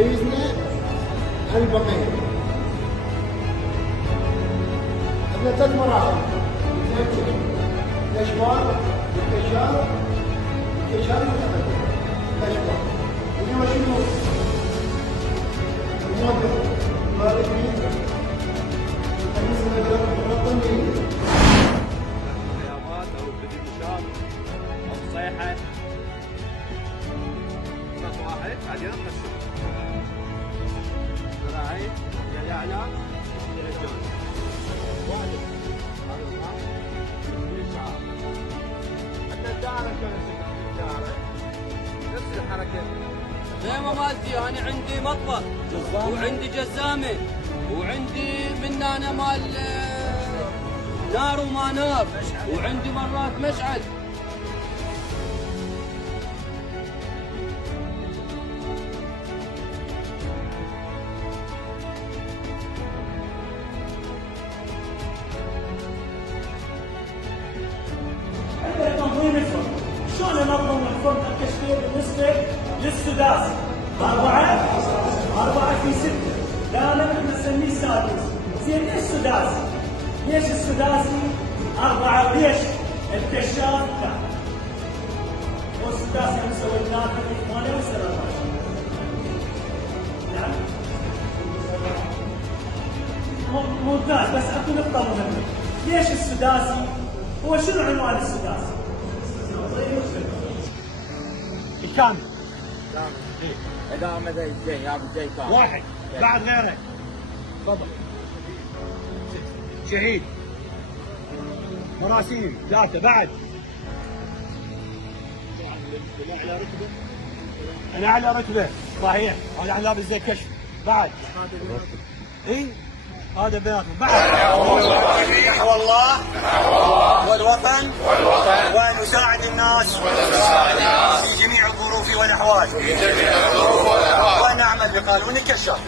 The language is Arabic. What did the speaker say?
يميزنا عن البقيه. عندنا 3 مراحل: الاشبال، الكشاف، والتمدد. الاشبال اللي هو شنو؟ الموظف المالكي بالنسبه للمواطنين. الخيارات او بالنشاط او الصيحه خط واحد بعدين نقسم ذراعي الى الاعلى الى الجانب واحد هذا الخط بالاشعار. حتى الدائره كانت الدائره نفس الحركه. خيمة مالتي أنا عندي مطبخ وعندي جزامة وعندي من أنا مال نار وما نار وعندي مرات مشعل. عندنا تنظيم الفرن. شلون ننظم الفرن التشكيل بالنسبه للسداسي؟ 4 في 6. لا نحن نسميه السادس. زين ليش سداسي؟ ليش السداسي 4 وليش الكشاف لا؟ والسداسي احنا سويناه في 8 و17. نعم؟ ممتاز، بس اكو نقطة مهمة. ليش السداسي؟ هو شنو عنوان السداسي؟ كامل. اذا مدى الجاي يا ابو الجاي كامل. واحد بعد غيره. تفضل. شهيد. مراسيم 3 بعد. الاعلى رتبه. الاعلى رتبه صحيح. هذا عن لابس زي كشف. بعد. اي هذا بيناتهم بعد. نحو الله والوطن وأن نساعد الناس في جميع الظروف والأحوال ونعمل بقانون الكشاف.